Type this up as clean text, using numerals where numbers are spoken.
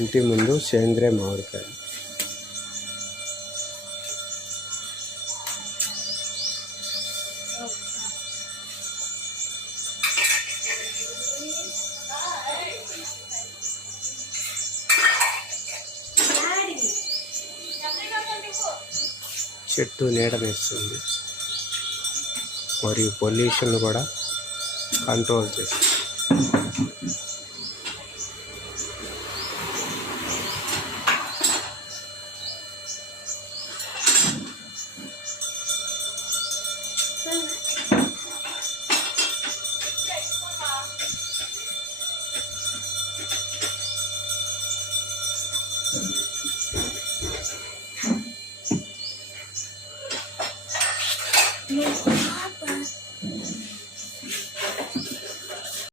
ఇంటి ముందు సేంద్రియ మామిడికాయలు. చెట్టు నీడనిస్తుంది మరియు పొల్యూషన్ కూడా కంట్రోల్ చేస్తుంది.